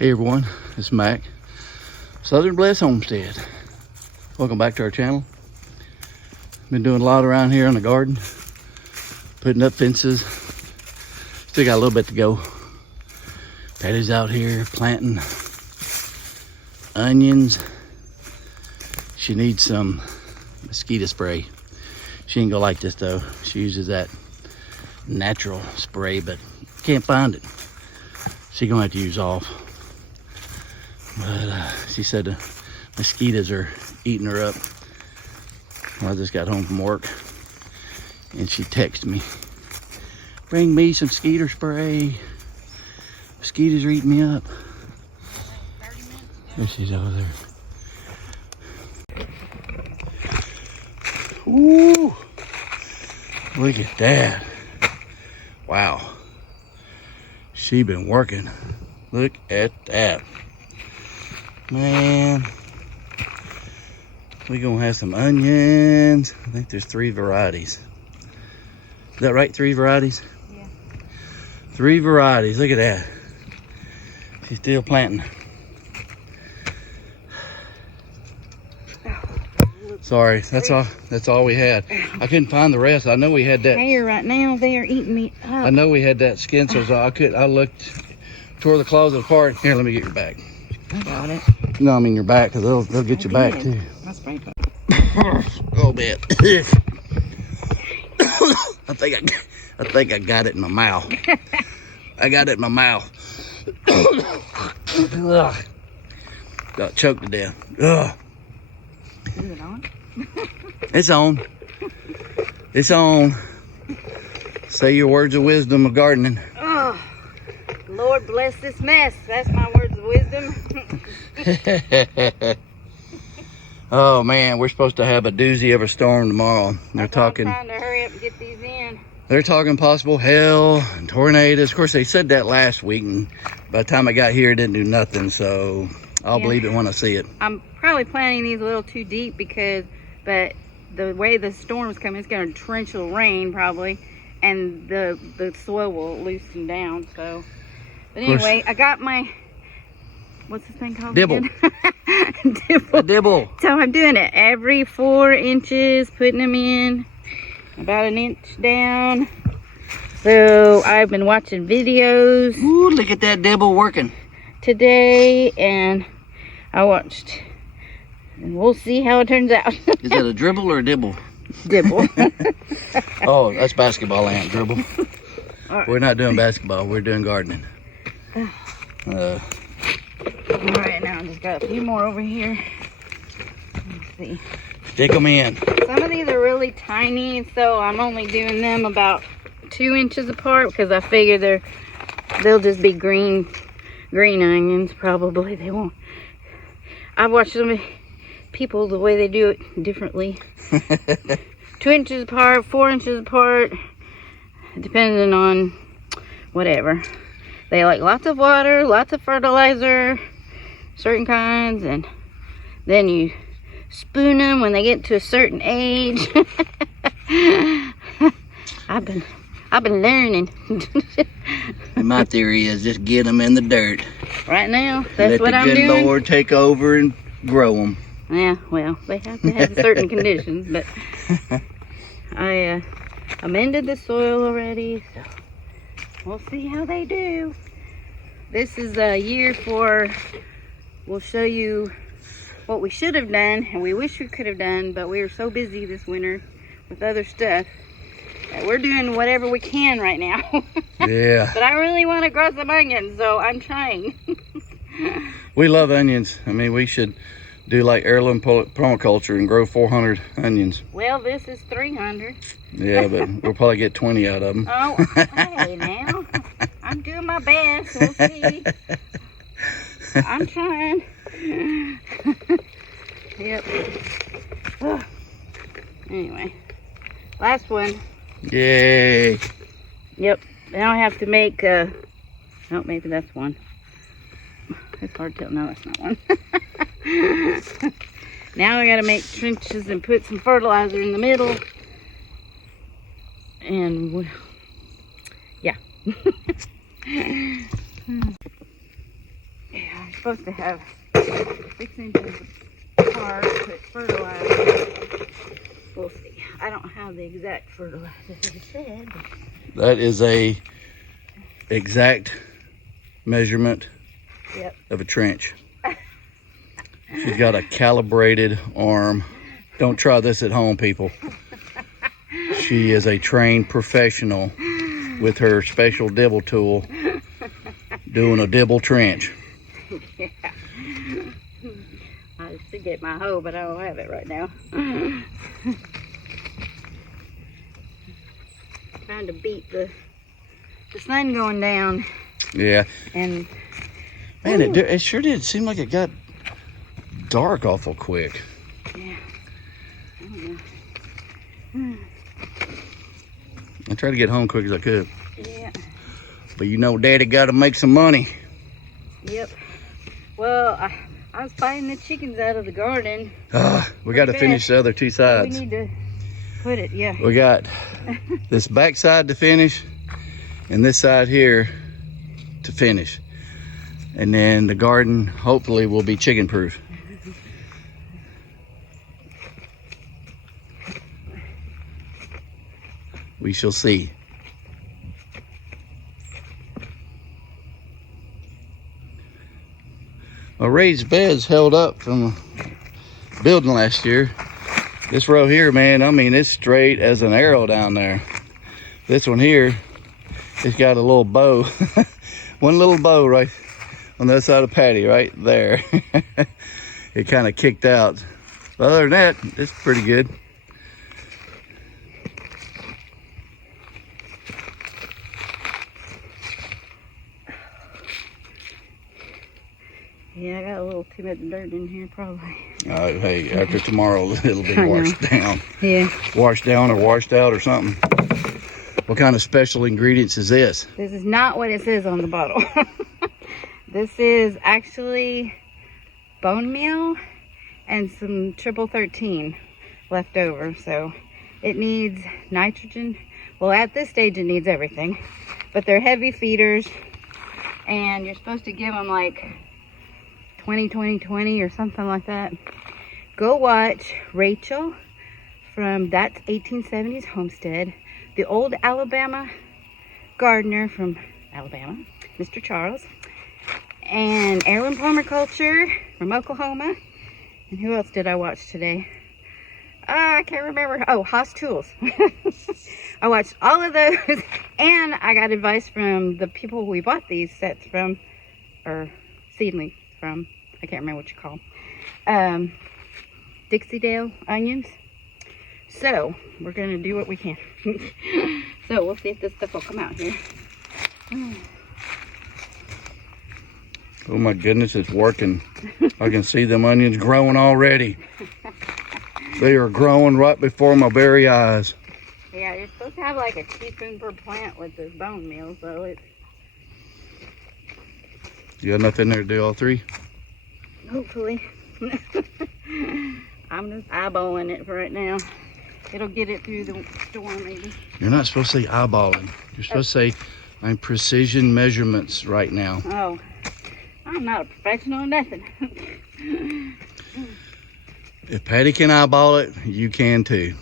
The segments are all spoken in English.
Hey everyone, it's Mac, Southern Blessed Homestead. Welcome back to our channel. Been doing a lot around here in the garden, putting up fences. Still got a little bit to go. Patty's out here planting onions. She needs some mosquito spray. She ain't gonna like this though. She uses that natural spray, but can't find it. She gonna have to use off. But she said the mosquitoes are eating her up. I just got home from work and she texted me, bring me some mosquito spray. Mosquitoes are eating me up. There she's over there. Ooh, look at that. Wow. She been working. Look at that. Man, we gonna have some onions. I think there's 3 varieties. Is that right? 3 varieties? Yeah. 3 varieties. Look at that. She's still planting. Sorry, that's all we had. I couldn't find the rest. I know we had that. Here right now, they are eating me up. I know we had that skin, so I looked, tore the closet apart. Here, let me get your bag. I got it. No, I mean your back, because they'll get your back too. My spray bottle. A little bit. I think I got it in my mouth. I got it in my mouth. Got choked to death. Ugh. Is it on? It's on. It's on. Say your words of wisdom of gardening. Oh, Lord bless this mess. That's my words of wisdom. Oh man, we're supposed to have a doozy of a storm tomorrow. They're talking. I'm trying to hurry up and get these in. They're talking possible hail and tornadoes. Of course, they said that last week, and by the time I got here, it didn't do nothing. So I'll believe it when I see it. I'm probably planting these a little too deep but the way the storm's coming, it's going to torrential rain probably, and the soil will loosen down. So, but anyway, I got my, what's this thing called? Dibble. Dibble. A dibble. So I'm doing it every 4 inches, putting them in about 1 inch down. So I've been watching videos. Ooh, look at that dibble working today, and I watched, and we'll see how it turns out. Is it a dribble or a dibble? Dibble. Oh, that's basketball, ain't dribble. Right. We're not doing basketball, we're doing gardening. All right, now I just got a few more over here. Let's see. Stick them in. Some of these are really tiny, so I'm only doing them about 2 inches apart because I figure they'll just be green onions. Probably they won't. I've watched some people the way they do it differently. 2 inches apart, 4 inches apart, depending on whatever. They like lots of water, lots of fertilizer, certain kinds, and then you spoon them when they get to a certain age. I've been learning. And my theory is just get them in the dirt. Right now, that's what I'm doing. Let the good Lord take over and grow them. Yeah, well, they have to have certain conditions, but I amended the soil already, so we'll see how they do. This is a year we'll show you what we should have done and we wish we could have done, but we were so busy this winter with other stuff that we're doing whatever we can right now. Yeah. But I really want to grow some onions, so I'm trying. We love onions. I mean, we should do like Heirloom Permaculture and grow 400 onions. Well, this is 300. Yeah, but we'll probably get 20 out of them. Oh, hey now. I'm doing my best. We'll see. I'm trying. Yep. Oh. Anyway, last one. Yay. Yep. Now I have to make, oh, maybe that's one. It's hard to tell. No, that's not one. Now I gotta make trenches and put some fertilizer in the middle. And yeah. Yeah. supposed to have 6 inches apart, put fertilizer. We'll see. I don't have the exact fertilizer that it said. That is a exact measurement Yep. of a trench. She's got a calibrated arm. Don't try this at home, people. She is a trained professional with her special dibble tool doing a dibble trench. Yeah. I should get my hoe, but I don't have it right now. Trying to beat the sun going down. Yeah. And man, it sure did seem like it got dark awful quick. Yeah. I don't know. I tried to get home quick as I could. Yeah. But you know, Daddy got to make some money. Yep. Well, I was fighting the chickens out of the garden. We got to finish the other 2 sides. We need to put it, yeah. We got this back side to finish and this side here to finish. And then the garden hopefully will be chicken proof. We shall see. My raised beds held up from building last year. This row here, man, I mean, it's straight as an arrow down there. This one here, it's got a little bow. One little bow right on the other side of Patty, right there. It kind of kicked out. But other than that, it's pretty good. Yeah, I got a little too much dirt in here, probably. Hey, after tomorrow, it'll be washed down. Yeah. Washed down or washed out or something. What kind of special ingredients is this? This is not what it says on the bottle. This is actually bone meal and some triple 13 left over. So it needs nitrogen. Well, at this stage, it needs everything. But they're heavy feeders. And you're supposed to give them like 20-20-20 or something like that. Go watch Rachel from That's 1870s Homestead, the old Alabama gardener from Alabama, Mr. Charles, and Heirloom Permaculture from Oklahoma. And who else did I watch today? I can't remember. Oh, Haas Tools. I watched all of those, and I got advice from the people we bought these sets from, or seedlings from, I can't remember what you call them. Dixie onions. So we're gonna do what we can. So we'll see if this stuff will come out here. Oh my goodness, it's working. I can see them onions growing already. They are growing right before my very eyes. Yeah, you're supposed to have like a teaspoon per plant with this bone meal, so it's... You got enough in there to do all 3? Hopefully. I'm just eyeballing it for right now. It'll get it through the storm maybe. You're not supposed to say eyeballing. You're supposed to say, I'm precision measurements right now. Oh, I'm not a professional or nothing. If Patty can eyeball it, you can too.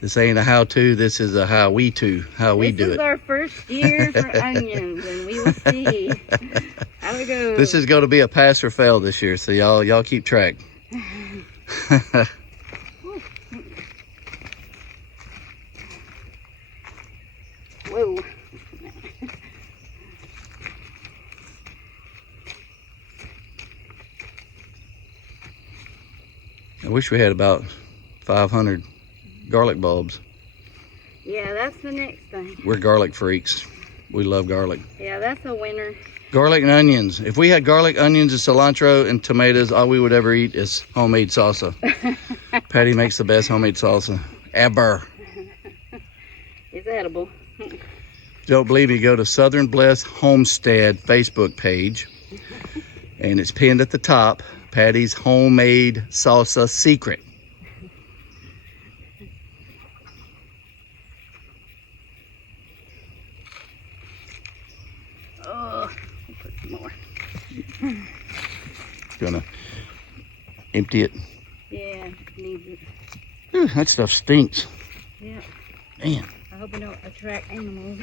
This ain't a how-to, this is a how we do it. This is our first year for onions, and we will see how it goes. This is going to be a pass or fail this year, so y'all keep track. Whoa. I wish we had about 500 garlic bulbs. Yeah, that's the next thing. We're garlic freaks. We love garlic. Yeah, that's a winner. Garlic and onions. If we had garlic, onions, and cilantro and tomatoes, all we would ever eat is homemade salsa. Patty makes the best homemade salsa ever. It's edible. Don't believe me, go to Southern Blessed Homestead Facebook page, and it's pinned at the top, Patty's homemade salsa secret. Oh, I'll put some Gonna empty it. Yeah, needs it. Ooh, that stuff stinks. Yeah. Man. I hope I don't attract animals.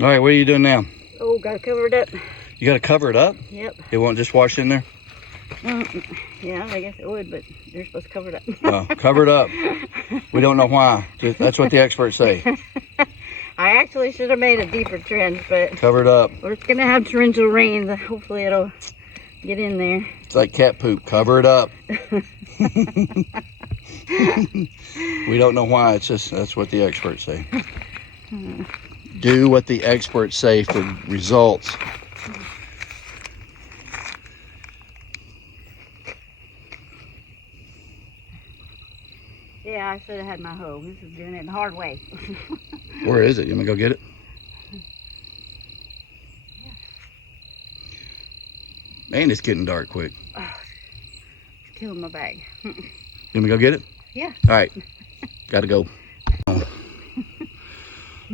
All right, what are you doing now? Oh, gotta cover it up. You gotta cover it up? Yep. It won't just wash in there? Yeah, I guess it would, but they're supposed to cover it up. Oh, cover it up. We don't know why. That's what the experts say. I actually should have made a deeper trench, but Cover it up. we're gonna have torrential rains. Hopefully it'll get in there. It's like cat poop. Cover it up. We don't know why. It's just that's what the experts say. Do what the experts say for results. Yeah, I should have had my hoe. This is doing it the hard way. Where is it? You want me to go get it? Man, it's getting dark quick. Oh, it's killing my bag. You want me to go get it? Yeah. All right. Gotta go.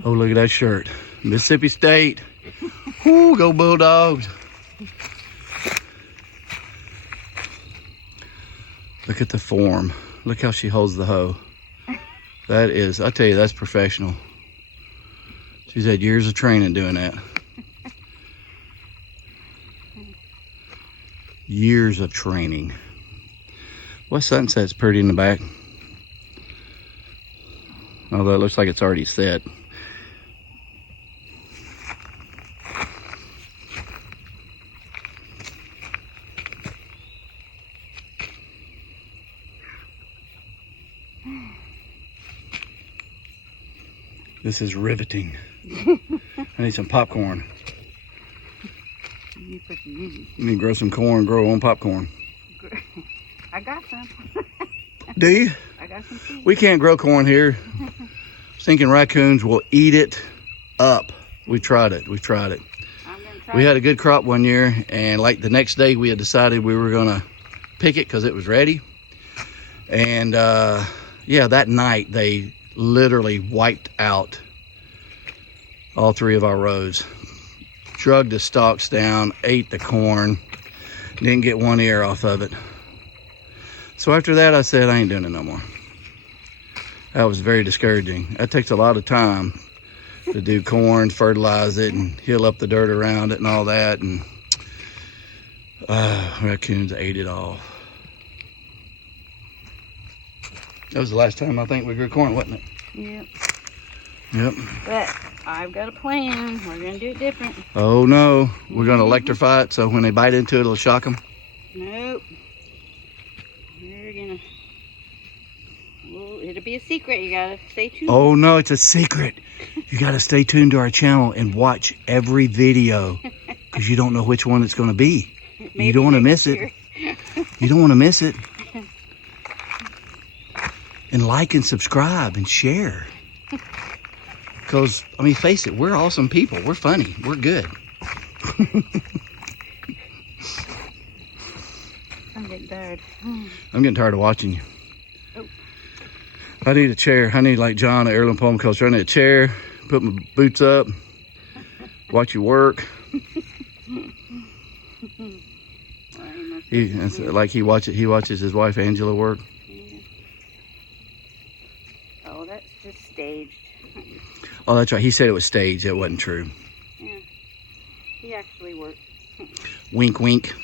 Oh, look at that shirt. Mississippi State. Whoo, go Bulldogs. Look at the form. Look how she holds the hoe. That is, I tell you, that's professional. She's had years of training doing that. Years of training. What sunset's pretty in the back? Although it looks like it's already set. This is riveting. I need some popcorn. You put some You need to grow some corn, grow on popcorn. I got some. Do you? I got some seeds. We can't grow corn here. Thinking raccoons will eat it up. We tried it. I'm gonna try We had a good crop one year, and like the next day we had decided we were gonna pick it because it was ready. And yeah, that night they literally wiped out all 3 of our rows. Drugged the stalks down, ate the corn, didn't get 1 ear off of it. So after that I said I ain't doing it no more. That was very discouraging. That takes a lot of time to do corn, fertilize it, and heal up the dirt around it and all that. And raccoons ate it all. That was the last time I think we grew corn, wasn't it? Yep. Yep. But I've got a plan. We're gonna do it different. Oh no, we're gonna electrify it so when they bite into it, it'll shock them. Nope. We're gonna. Well, it'll be a secret. You gotta stay tuned. Oh no, it's a secret. You gotta stay tuned to our channel and watch every video because you don't know which one it's gonna be. Maybe you don't want to next miss year. it. You don't want to miss it. And like and subscribe and share. Because, I mean, face it, we're awesome people. We're funny. We're good. I'm getting tired. I'm getting tired of watching you. Oh. I need a chair. I need, like John at Heirloom Permaculture, I need a chair, put my boots up, watch you work. He watches his wife Angela work. Yeah. Oh, that's just staged. Oh, that's right. He said it was staged. It wasn't true. Yeah. He actually worked. Wink, wink.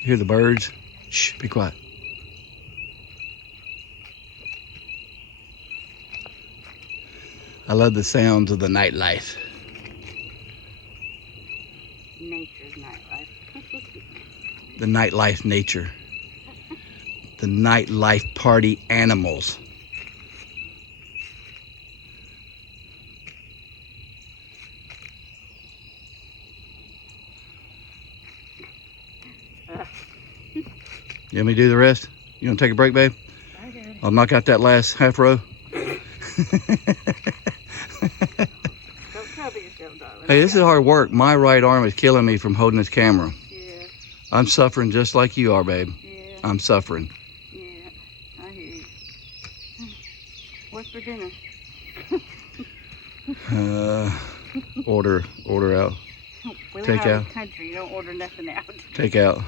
Hear the birds? Shh, be quiet. I love the sounds of the nightlife. Nature's nightlife. The nightlife nature. The nightlife party animals. You want me to do the rest? You want to take a break, babe? Okay. I'll knock out that last half row. Don't trouble yourself, darling. Hey, this is hard work. My right arm is killing me from holding this camera. Yeah. I'm suffering just like you are, babe. Yeah. I'm suffering. Yeah. I hear you. What's for dinner? Order out. We Take live out out. in the country. You don't order nothing out. Take out.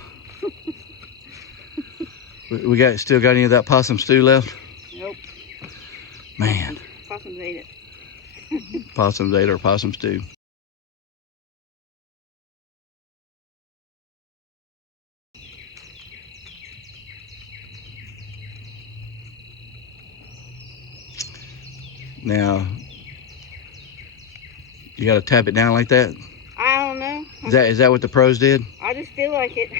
We still got any of that possum stew left? Nope. Man. Possums ate it. Possum ate our possum stew. Now, you got to tap it down like that? I don't know. Is that what the pros did? I just feel like it.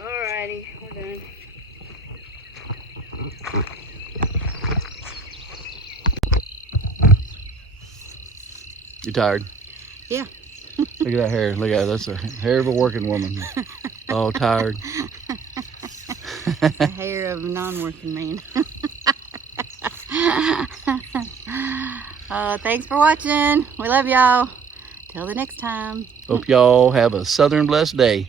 Alrighty, we're done. You tired? Yeah. Look at that hair. Look at that. That's a hair of a working woman. All tired. The hair of a non-working man. Thanks for watching. We love y'all. Till the next time. Hope y'all have a southern blessed day.